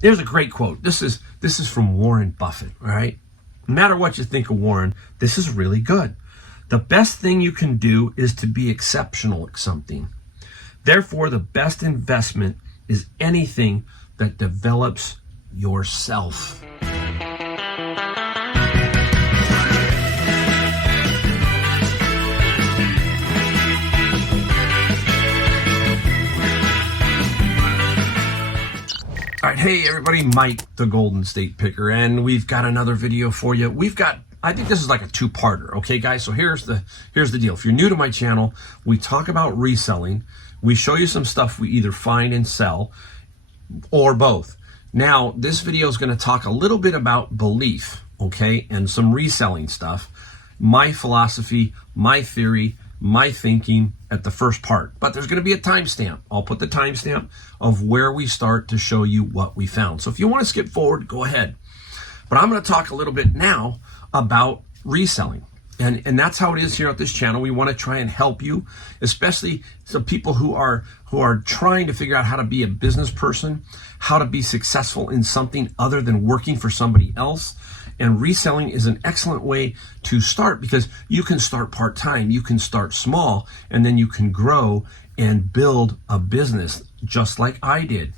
There's a great quote. This is from Warren Buffett, all right? No matter what you think of Warren, this is really good. The best thing you can do is to be exceptional at something. Therefore, the best investment is anything that develops yourself. All right, hey everybody, Mike, the Golden State Picker, and we've got another video for you. I think this is like a two-parter, okay guys? So here's the deal. If you're new to my channel, we talk about reselling. We show you some stuff we either find and sell, or both. Now, this video is gonna talk a little bit about belief, okay? And some reselling stuff. My philosophy, my theory, my thinking at the first part, but there's going to be a timestamp. I'll put the timestamp of where we start to show you what we found. So if you want to skip forward, go ahead. But I'm going to talk a little bit now about reselling. And that's how it is here at this channel. We want to try and help you, especially some people who are trying to figure out how to be a business person, how to be successful in something other than working for somebody else. And reselling is an excellent way to start because you can start part-time, you can start small, and then you can grow and build a business just like I did.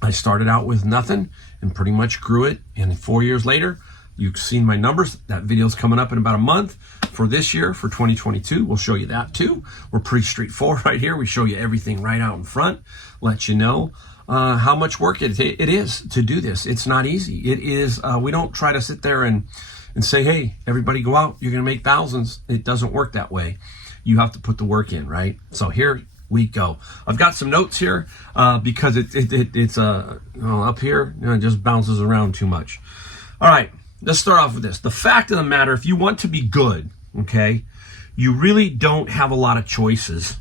I started out with nothing and pretty much grew it. And 4 years later, you've seen my numbers. That video's coming up in about a month for this year, for 2022. We'll show you that too. We're pretty straightforward right here. We show you everything right out in front, let you know how much work it is to do this. It's not easy. It is, we don't try to sit there and say, hey, everybody go out, you're going to make thousands. It doesn't work that way. You have to put the work in, right? So here we go. I've got some notes here because it's up here, it just bounces around too much. All right, let's start off with this. The fact of the matter, if you want to be good, okay, you really don't have a lot of choices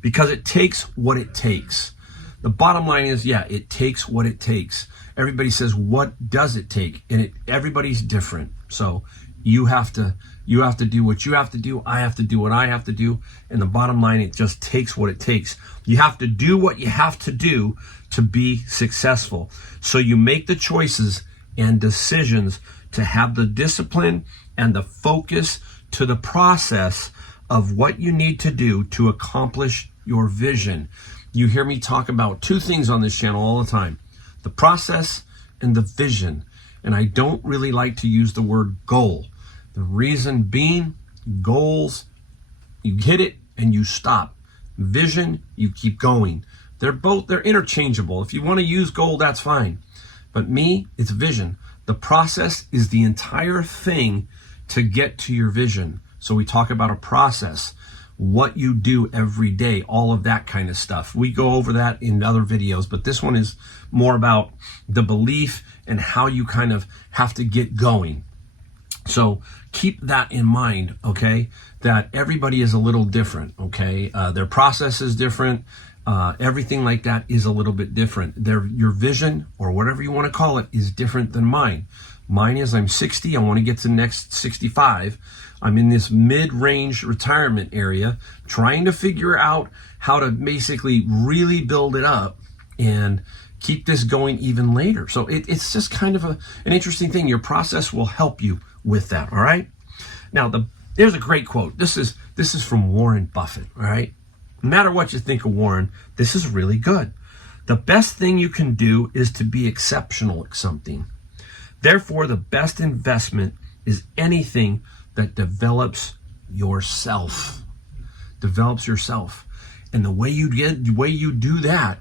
because it takes what it takes. The bottom line is, yeah, it takes what it takes. Everybody says, what does it take? And everybody's different. So you have to do what you have to do. I have to do what I have to do. And the bottom line, it just takes what it takes. You have to do what you have to do to be successful. So you make the choices and decisions to have the discipline and the focus to the process of what you need to do to accomplish your vision. You hear me talk about two things on this channel all the time, the process and the vision. And I don't really like to use the word goal. The reason being, goals, you hit it and you stop. Vision, you keep going. They're interchangeable. If you want to use goal, that's fine. But me, it's vision. The process is the entire thing to get to your vision. So we talk about a process, what you do every day, all of that kind of stuff. We go over that in other videos, but this one is more about the belief and how you kind of have to get going. So keep that in mind, okay? That everybody is a little different, okay? Their process is different. Everything like that is a little bit different. Your vision, or whatever you want to call it, is different than mine. Mine is, I'm 60, I want to get to the next 65. I'm in this mid-range retirement area trying to figure out how to basically really build it up and keep this going even later. So it's just kind of an interesting thing. Your process will help you with that, all right? Now, there's a great quote. This is from Warren Buffett, all right? No matter what you think of Warren, this is really good. The best thing you can do is to be exceptional at something. Therefore, the best investment is anything that develops yourself. Develops yourself. And the way you do that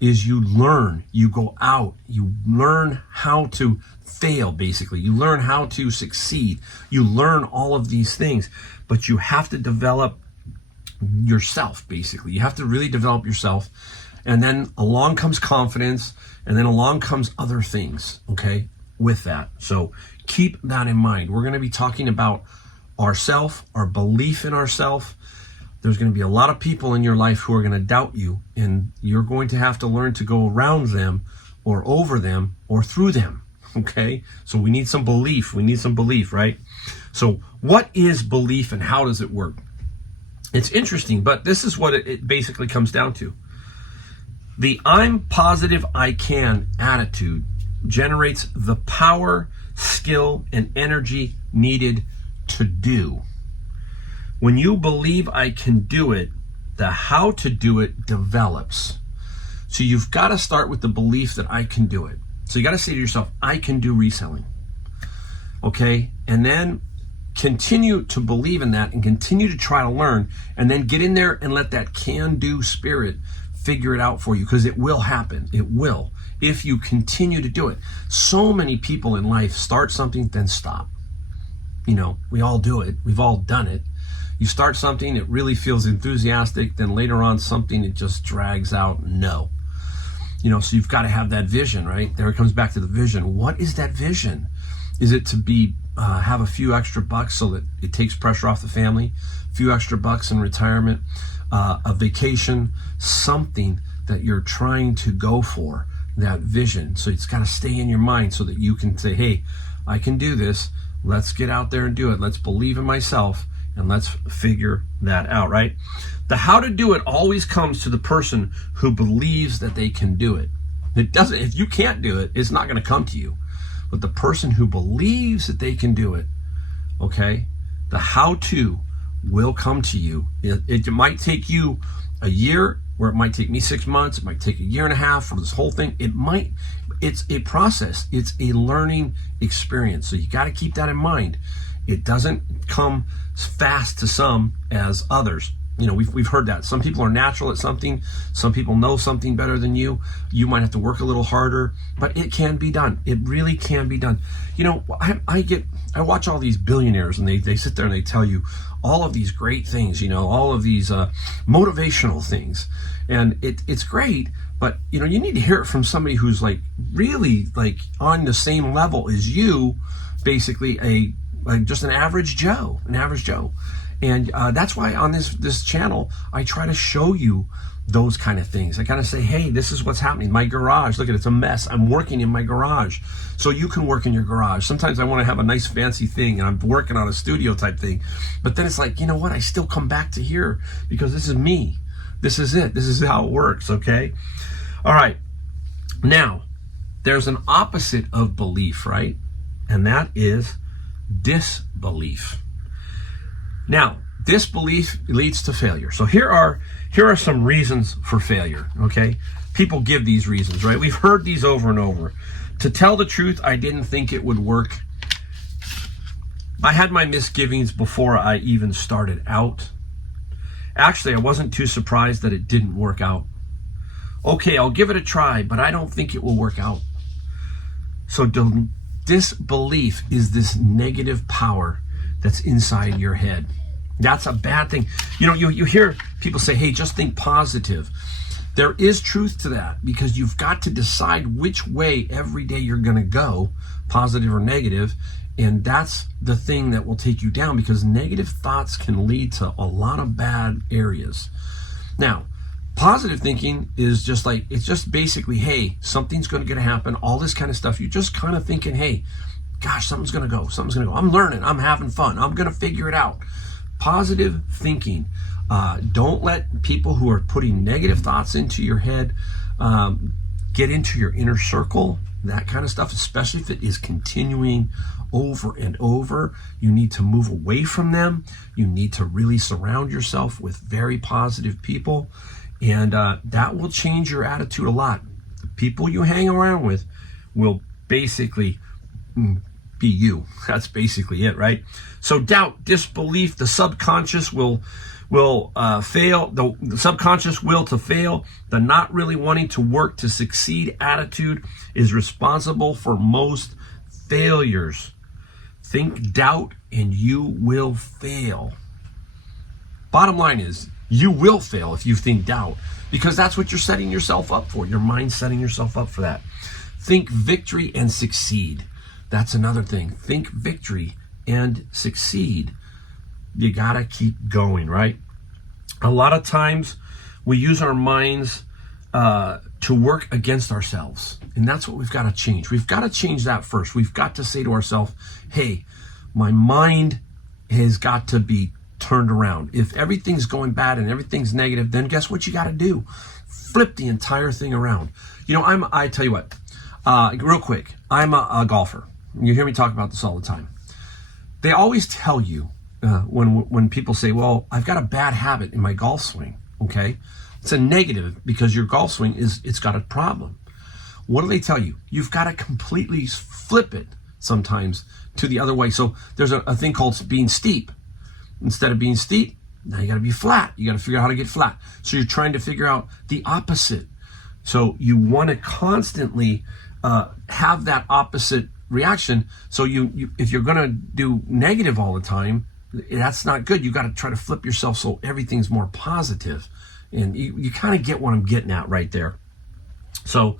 is you learn. You go out. You learn how to fail, basically. You learn how to succeed. You learn all of these things. But you have to develop yourself, basically. You have to really develop yourself. And then along comes confidence. And then along comes other things, okay, with that. So keep that in mind. We're going to be talking about ourself, our belief in ourself. There's going to be a lot of people in your life who are going to doubt you, and you're going to have to learn to go around them or over them or through them, okay? So we need some belief. We need some belief, right? So what is belief and how does it work? It's interesting, but this is what it basically comes down to. The I'm positive I can attitude generates the power, skill, and energy needed to do. When you believe I can do it, the how to do it develops. So you've got to start with the belief that I can do it. So you got to say to yourself, I can do reselling. Okay? And then continue to believe in that and continue to try to learn, and then get in there and let that can-do spirit figure it out for you, because it will happen. It will, if you continue to do it. So many people in life start something, then stop. You know, we all do it. We've all done it. You start something, it really feels enthusiastic, then later on something, it just drags out. No. You know, so you've got to have that vision, right? There it comes back to the vision. What is that vision? Is it to be have a few extra bucks so that it takes pressure off the family, a few extra bucks in retirement, a vacation, something that you're trying to go for, that vision. So it's got to stay in your mind so that you can say, hey, I can do this. Let's get out there and do it. Let's believe in myself and let's figure that out, right? The how to do it always comes to the person who believes that they can do it. It doesn't, if you can't do it, it's not going to come to you. But the person who believes that they can do it, okay, the how to will come to you. It might take you a year, or it might take me 6 months. It might take a year and a half for this whole thing. It's a process. It's a learning experience. So you got to keep that in mind. It doesn't come fast to some as others. You know, we've heard that. Some people are natural at something. Some people know something better than you. You might have to work a little harder, but it can be done. It really can be done. You know, I watch all these billionaires, and they sit there and they tell you all of these great things, you know, all of these motivational things. And it's great, but, you know, you need to hear it from somebody who's like really like on the same level as you, basically just an average Joe. And that's why on this channel, I try to show you those kind of things. I kind of say, hey, this is what's happening. My garage, look at it, it's a mess. I'm working in my garage. So you can work in your garage. Sometimes I want to have a nice fancy thing, and I'm working on a studio type thing. But then it's like, you know what? I still come back to here because this is me. This is it. This is how it works, okay? All right. Now, there's an opposite of belief, right? And that is disbelief. Now, disbelief leads to failure. So here are some reasons for failure, okay? People give these reasons, right? We've heard these over and over. To tell the truth, I didn't think it would work. I had my misgivings before I even started out. Actually, I wasn't too surprised that it didn't work out. Okay, I'll give it a try, but I don't think it will work out. So disbelief is this negative power that's inside your head. That's a bad thing. You know, you hear people say, hey, just think positive. There is truth to that, because you've got to decide which way every day you're going to go, positive or negative, and that's the thing that will take you down, because negative thoughts can lead to a lot of bad areas. Now, positive thinking is just like, it's just basically, hey, something's going to happen, all this kind of stuff. You're just kind of thinking, hey, gosh, something's going to go. I'm learning. I'm having fun. I'm going to figure it out. Positive thinking. Don't let people who are putting negative thoughts into your head get into your inner circle, that kind of stuff, especially if it is continuing over and over. You need to move away from them. You need to really surround yourself with very positive people, and that will change your attitude a lot. The people you hang around with will basically be you. That's basically it, right? So doubt, disbelief, the subconscious will fail. The subconscious will to fail. The not really wanting to work to succeed attitude is responsible for most failures. Think doubt and you will fail. Bottom line is, you will fail if you think doubt, because that's what you're setting yourself up for. Your mind's setting yourself up for that. Think victory and succeed. That's another thing. Think victory and succeed. You gotta keep going, right? A lot of times we use our minds to work against ourselves. And that's what we've got to change. We've got to change that first. We've got to say to ourselves, hey, my mind has got to be turned around. If everything's going bad and everything's negative, then guess what you got to do? flip the entire thing around. You know, I tell you what, real quick, I'm a golfer. You hear me talk about this all the time. They always tell you when people say, well, I've got a bad habit in my golf swing, okay? It's a negative because your golf swing it's got a problem. What do they tell you? You've got to completely flip it sometimes to the other way. So there's a thing called being steep. Instead of being steep, now you got to be flat. You got to figure out how to get flat. So you're trying to figure out the opposite. So you want to constantly have that opposite reaction. So you if you're going to do negative all the time, that's not good. You got to try to flip yourself so everything's more positive. And you kind of get what I'm getting at right there. So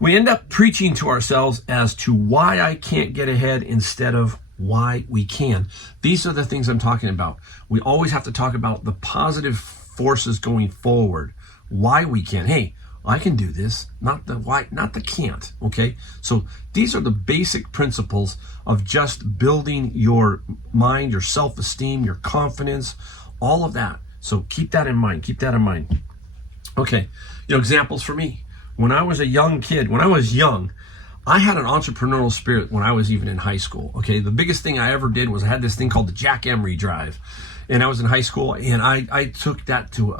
we end up preaching to ourselves as to why I can't get ahead instead of why we can. These are the things I'm talking about. We always have to talk about the positive forces going forward, why we can. Hey, I can do this, not the why, not the can't, okay? So these are the basic principles of just building your mind, your self-esteem, your confidence, all of that. So keep that in mind, keep that in mind. Okay, you know, examples for me. When I was a young kid, when I was young, I had an entrepreneurial spirit when I was even in high school, okay? The biggest thing I ever did was I had this thing called the Jack Emery Drive. And I was in high school, and I took that to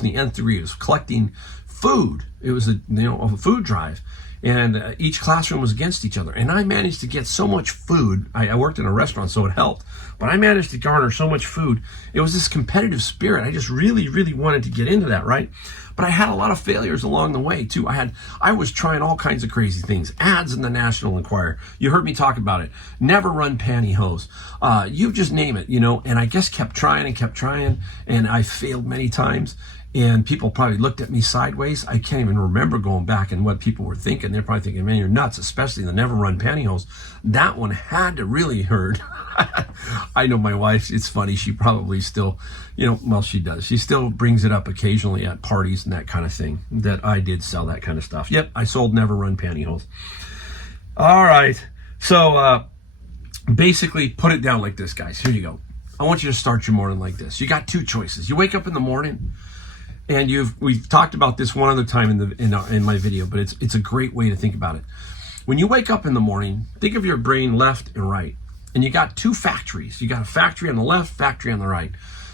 the nth degree. It was collecting food. It was a food drive, and each classroom was against each other. And I managed to get so much food. I worked in a restaurant, so it helped. But I managed to garner so much food. It was this competitive spirit. I just really, really wanted to get into that, right? But I had a lot of failures along the way too. I was trying all kinds of crazy things. Ads in the National Enquirer. You heard me talk about it. Never run pantyhose. You just name it, you know. And I just kept trying, and I failed many times. And people probably looked at me sideways. I can't even remember going back and what people were thinking. They're probably thinking, man, you're nuts, especially the never run pantyhose. That one had to really hurt. I know my wife, it's funny, she probably still, well, she does. She still brings it up occasionally at parties and that kind of thing, that I did sell that kind of stuff. Yep, I sold never run pantyhose. All right. So basically put it down like this, guys. Here you go. I want you to start your morning like this. You got two choices. You wake up in the morning, and we've talked about this one other time in my video, but it's a great way to think about it. When you wake up in the morning, think of your brain left and right. And you got two factories. You got a factory on the left, factory on the right.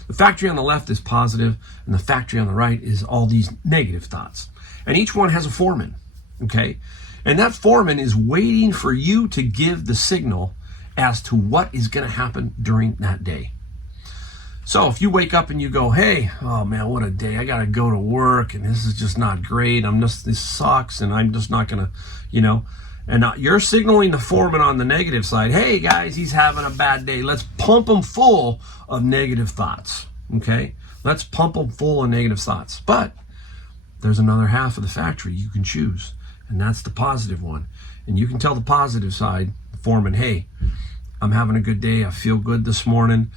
The factory on the left is positive, and the factory on the right is all these negative thoughts. And each one has a foreman, okay? And that foreman is waiting for you to give the signal as to what is going to happen during that day. So if you wake up and you go, hey, oh man, what a day. I got to go to work, and this is just not great. This sucks, and I'm just not going to, And you're signaling the foreman on the negative side, hey guys, he's having a bad day. Let's pump him full of negative thoughts, okay? Let's pump him full of negative thoughts. But there's another half of the factory you can choose, and that's the positive one. And you can tell the positive side, the foreman, hey, I'm having a good day. I feel good this morning.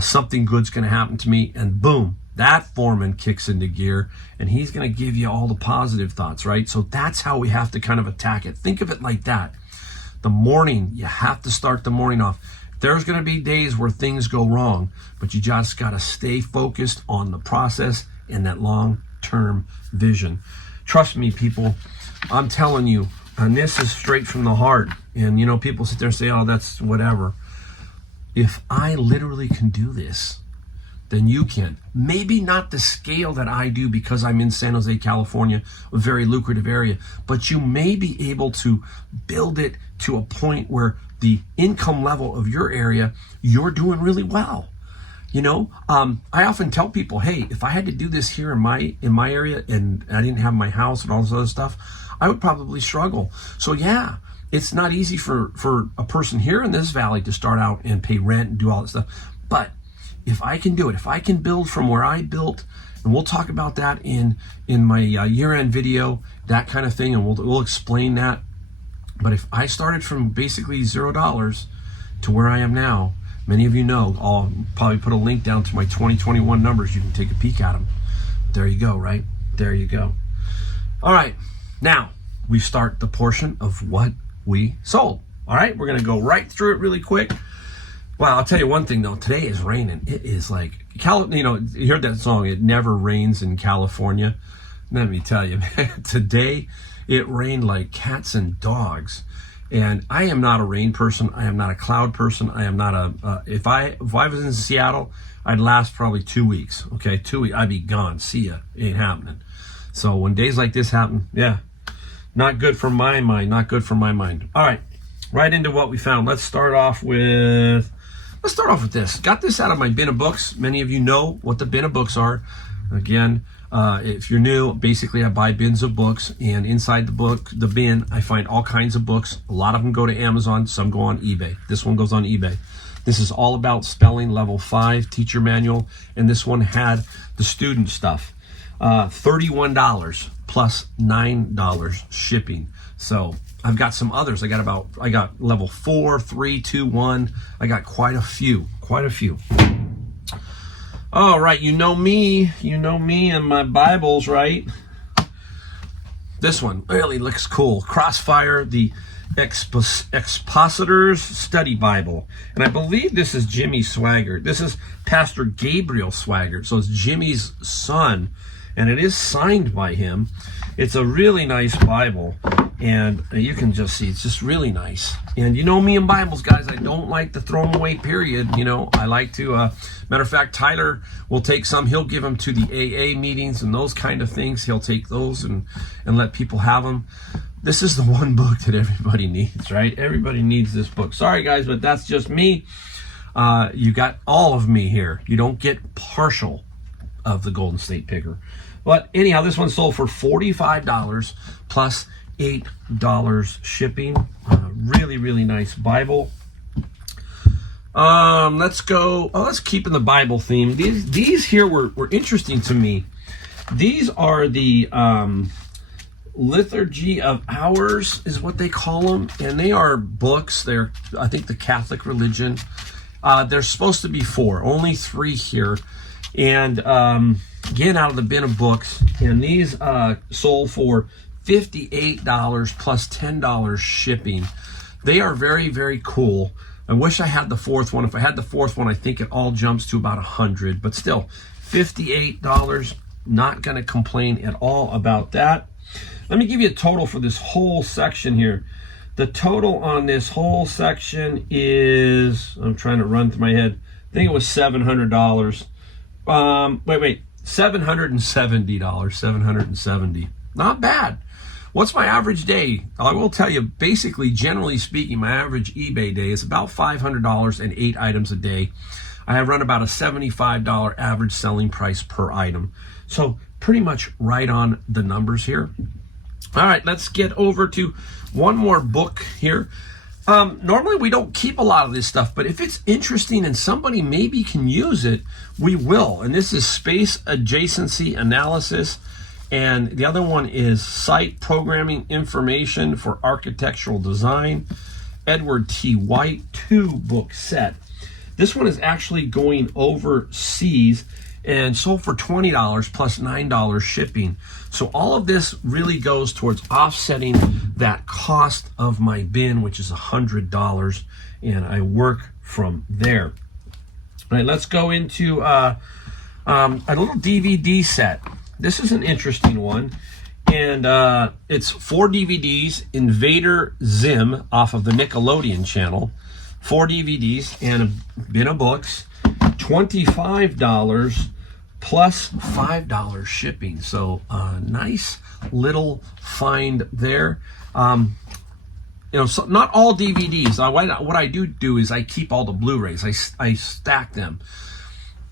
Something good's going to happen to me, and boom, that foreman kicks into gear, and he's going to give you all the positive thoughts, right? So that's how we have to kind of attack it. Think of it like that. The morning, you have to start the morning off. There's going to be days where things go wrong, but you just got to stay focused on the process and that long-term vision. Trust me, people, I'm telling you, and this is straight from the heart. And, people sit there and say, oh, that's whatever. If I literally can do this, then you can. Maybe not the scale that I do because I'm in San Jose, California, a very lucrative area, but you may be able to build it to a point where the income level of your area, you're doing really well. I often tell people, hey, if I had to do this here in my area and I didn't have my house and all this other stuff, I would probably struggle. So yeah, it's not easy for a person here in this valley to start out and pay rent and do all that stuff. But if I can do it, if I can build from where I built, and we'll talk about that in my year-end video, that kind of thing, and we'll explain that. But if I started from basically $0 to where I am now, many of you know, I'll probably put a link down to my 2021 numbers. You can take a peek at them. There you go, right? There you go. All right, now we start the portion of what we sold. All right, we're going to go right through it really quick. Well, I'll tell you one thing though. Today is raining. It is like, you heard that song, It Never Rains in California. let me tell you, man, today it rained like cats and dogs. And I am not a rain person. I am not a cloud person. I am not if I was in Seattle, I'd last probably 2 weeks. Okay, 2 weeks, I'd be gone. See ya. Ain't happening. So when days like this happen, yeah, not good for my mind. Not good for my mind. All right, right into what we found. Let's start off with this. Got this out of my bin of books. Many of you know what the bin of books are. Again, if you're new, basically I buy bins of books, and inside the bin, I find all kinds of books. A lot of them go to Amazon, some go on eBay. This one goes on eBay. This is all about spelling, level 5 teacher manual, and this one had the student stuff. $31 plus $9 shipping. So I've got some others. I got level 4, 3, 2, 1. I got quite a few. All right, you know me and my Bibles, right? This one really looks cool. Crossfire, the Expositor's Study Bible. And I believe this is Jimmy Swaggart. This is Pastor Gabriel Swaggart. So it's Jimmy's son, and it is signed by him. It's a really nice Bible, and you can just see it's just really nice. And you know me and Bibles, guys, I don't like to throw them away, period. You know, I like to, matter of fact, Tyler will take some. He'll give them to the AA meetings and those kind of things. He'll take those and let people have them. This is the one book that everybody needs, right? Everybody needs this book. Sorry, guys, but that's just me. You got all of me here. You don't get partial of the Golden State Picker. But anyhow, this one sold for $45 plus $8 shipping. Really, really nice Bible. Let's go. Oh, let's keep in the Bible theme. These here were interesting to me. These are the Liturgy of Hours is what they call them, and they are books. They're, I think, the Catholic religion. There's supposed to be 4, only 3 here, and again, out of the bin of books, and these sold for $58 plus $10 shipping. They are very, very cool. I wish I had the 4th one. If I had the 4th one, I think it all jumps to about $100, but still, $58. Not going to complain at all about that. Let me give you a total for this whole section here. The total on this whole section is, I'm trying to run through my head, I think it was $700. Wait, $770, $770. Not bad. What's my average day? I will tell you, basically, generally speaking, my average eBay day is about $500 and 8 items a day. I have run about a $75 average selling price per item. So pretty much right on the numbers here. All right, let's get over to one more book here. Normally we don't keep a lot of this stuff, but if it's interesting and somebody maybe can use it, we will. And this is Space Adjacency Analysis. And the other one is Site Programming Information for Architectural Design. Edward T. White, 2-book set. This one is actually going overseas and sold for $20 plus $9 shipping. So all of this really goes towards offsetting that cost of my bin, which is $100, and I work from there. All right, let's go into a little DVD set. This is an interesting one, and it's 4 DVDs, Invader Zim off of the Nickelodeon channel, 4 DVDs and a bin of books, $25 plus $5 shipping. So nice little find there. You know, so not all DVDs. What I do is I keep all the Blu-rays. I stack them.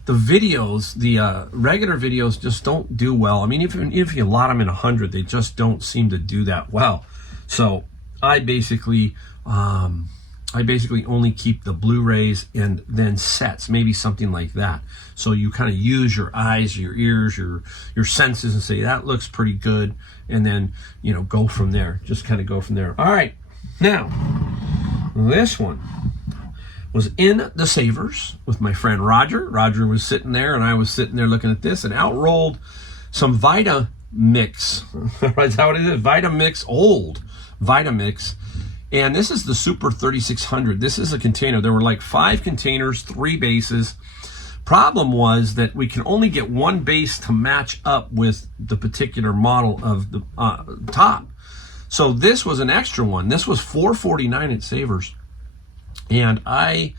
The videos, the regular videos, just don't do well. I mean, if you lot them in 100, they just don't seem to do that well. So I basically only keep the Blu-rays and then sets, maybe something like that. So you kind of use your eyes, your ears, your senses, and say that looks pretty good, and then go from there. Just kind of go from there. All right, now this one was in the Savers with my friend Roger. Roger was sitting there, and I was sitting there looking at this, and out rolled some Vitamix. That's how it is. Vitamix, old Vitamix. And this is the Super 3600. This is a container. There were like 5 containers, 3 bases. Problem was that we can only get one base to match up with the particular model of the top. So this was an extra one. This was $4.49 at Savers. And I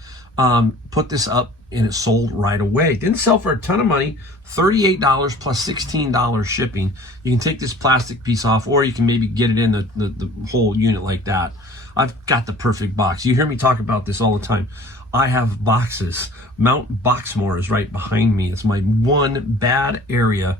put this up and it sold right away. Didn't sell for a ton of money, $38 plus $16 shipping. You can take this plastic piece off, or you can maybe get it in the whole unit like that. I've got the perfect box. You hear me talk about this all the time. I have boxes. Mount Boxmoor is right behind me. It's my one bad area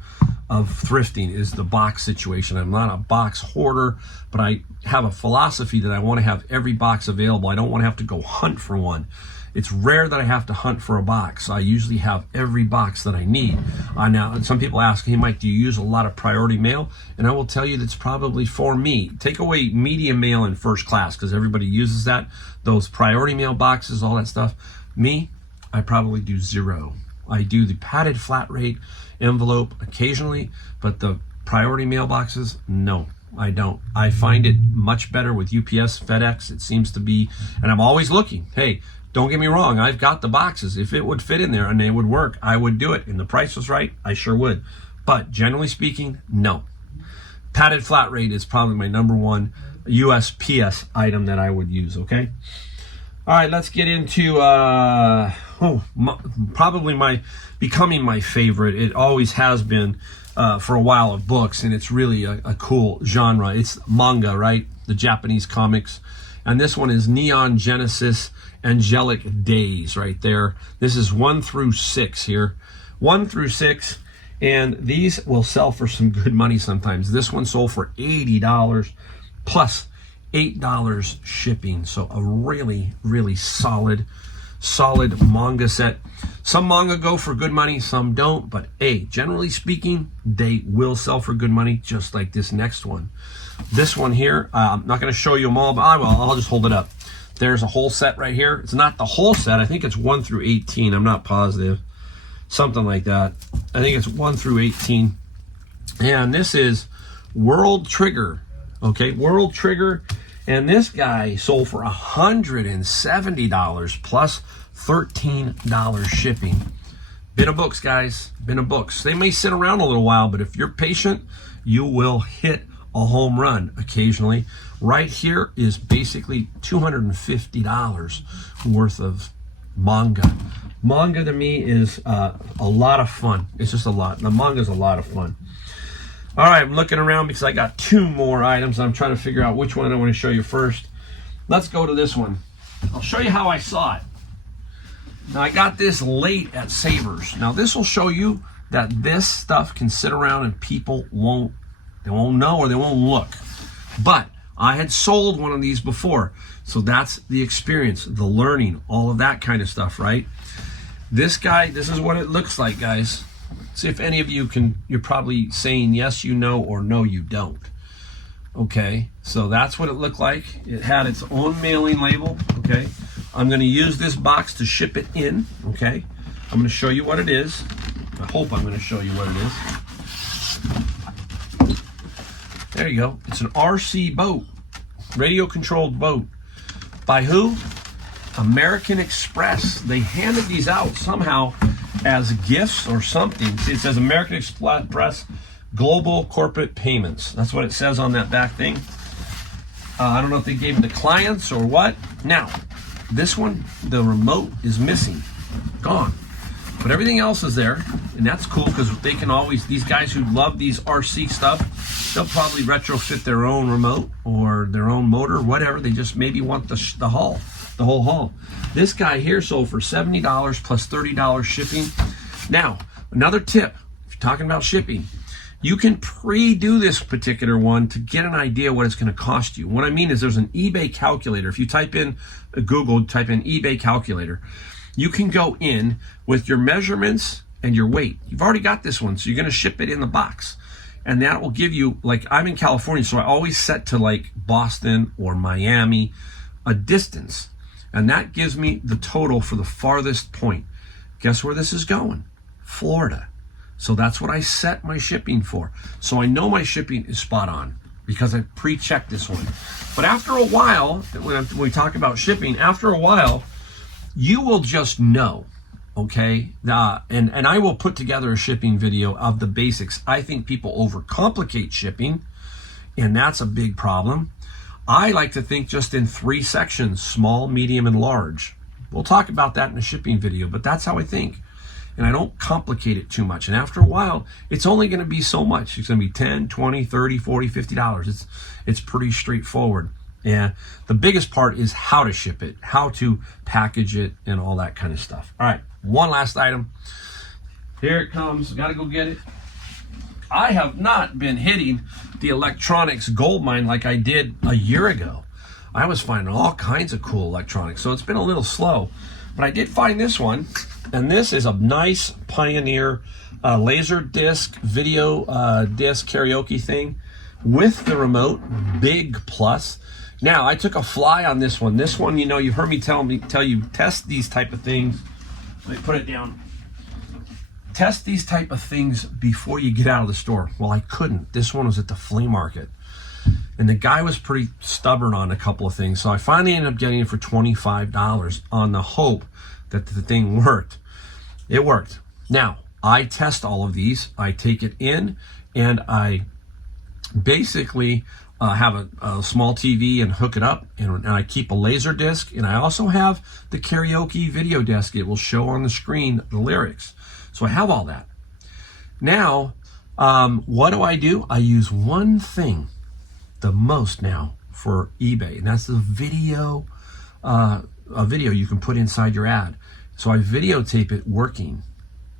of thrifting is the box situation. I'm not a box hoarder, but I have a philosophy that I want to have every box available. I don't want to have to go hunt for one. It's rare that I have to hunt for a box. I usually have every box that I need. Now, some people ask, hey Mike, do you use a lot of priority mail? And I will tell you that's probably for me. Take away medium mail and first class, because everybody uses that. Those priority mail boxes, all that stuff. Me, I probably do zero. I do the padded flat rate envelope occasionally, but the priority mail boxes, no, I don't. I find it much better with UPS, FedEx. It seems to be, and I'm always looking. Hey, don't get me wrong, I've got the boxes. If it would fit in there and they would work, I would do it. And the price was right, I sure would. But generally speaking, no. Padded flat rate is probably my number one USPS item that I would use, okay? All right, let's get into probably becoming my favorite. It always has been for a while of books, and it's really a cool genre. It's manga, right? The Japanese comics. And this one is Neon Genesis Angelic Days right there. This is 1 through 6 here. 1 through 6. And these will sell for some good money sometimes. This one sold for $80 plus $8 shipping. So a really, really solid manga set. Some manga go for good money, some don't. But hey, generally speaking, they will sell for good money, just like this next one. This one here, I'm not going to show you them all, but I'll just hold it up. There's a whole set right here. It's not the whole set. I think it's 1 through 18. I'm not positive. Something like that. I think it's 1 through 18. And this is World Trigger. Okay, World Trigger. And this guy sold for $170 plus $13 shipping. Bin of books, guys. Bin of books. They may sit around a little while, but if you're patient, you will hit a home run occasionally. Right here is basically $250 worth of manga. Manga to me is a lot of fun. It's just a lot. The manga is a lot of fun. All right, I'm looking around because I got 2 more items. I'm trying to figure out which one I want to show you first. Let's go to this one. I'll show you how I saw it. Now, I got this late at Savers. Now, this will show you that this stuff can sit around and people won't know or they won't look. But I had sold one of these before. So that's the experience, the learning, all of that kind of stuff, right? This guy, this is what it looks like, guys. See if any of you can, you're probably saying yes, you know, or no, you don't. Okay, so that's what it looked like. It had its own mailing label, okay? I'm gonna use this box to ship it in, okay? I'm gonna show you what it is. I hope I'm gonna show you what it is. There you go. It's an RC boat, radio controlled boat. By who? American Express. They handed these out somehow as gifts or something. See, it says American Express Global Corporate Payments. That's what it says on that back thing. I don't know if they gave them to clients or what. Now, this one, the remote is missing, gone. But everything else is there, and that's cool because they can always, these guys who love these RC stuff, they'll probably retrofit their own remote or their own motor, whatever. They just maybe want the hull, the whole hull. This guy here sold for $70 plus $30 shipping. Now, another tip, if you're talking about shipping, you can pre-do this particular one to get an idea what it's going to cost you. What I mean is there's an eBay calculator. If you type in Google, type in eBay calculator, you can go in with your measurements and your weight. You've already got this one, so you're going to ship it in the box. And that will give you, like I'm in California, so I always set to like Boston or Miami, a distance. And that gives me the total for the farthest point. Guess where this is going? Florida. So that's what I set my shipping for. So I know my shipping is spot on because I pre-checked this one. But after a while, when we talk about shipping, after a while, you will just know. okay? And I will put together a shipping video of the basics. I think people overcomplicate shipping, and that's a big problem. I like to think just in 3 sections: small, medium, and large. We'll talk about that in a shipping video, but that's how I think. And I don't complicate it too much. And after a while, it's only going to be so much. It's going to be $10, $20, $30, $40, $50. It's pretty straightforward. And the biggest part is how to ship it, how to package it, and all that kind of stuff. All right, one last item. Here it comes. Got to go get it. I have not been hitting the electronics gold mine like I did a year ago. I was finding all kinds of cool electronics, so it's been a little slow. But I did find this one, and this is a nice Pioneer laser disc, video disc karaoke thing with the remote, big plus. Now, I took a fly on this one. This one, you know, you've heard me tell you, test these type of things. Let me put it down. Test these type of things before you get out of the store. Well, I couldn't. This one was at the flea market. And the guy was pretty stubborn on a couple of things. So I finally ended up getting it for $25 on the hope that the thing worked. It worked. Now, I test all of these. I take it in and I basically have a small TV and hook it up, and I keep a laser disc, and I also have the karaoke video disc. It will show on the screen the lyrics. So I have all that. Now, what do? I use one thing the most now for eBay, and that's the video, a video you can put inside your ad. So I videotape it working,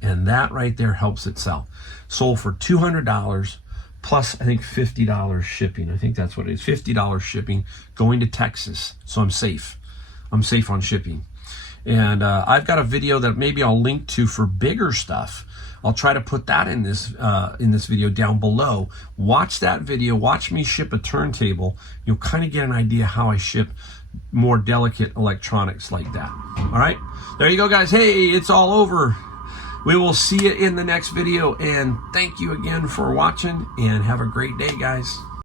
and that right there helps it sell. Sold for $200 plus, I think, $50 shipping. I think that's what it is, $50 shipping going to Texas. So I'm safe. I'm safe on shipping. And I've got a video that maybe I'll link to for bigger stuff. I'll try to put that in this video down below. Watch that video. Watch me ship a turntable. You'll kind of get an idea how I ship more delicate electronics like that. All right, there you go, guys. Hey, it's all over. We will see you in the next video, and thank you again for watching, and have a great day, guys.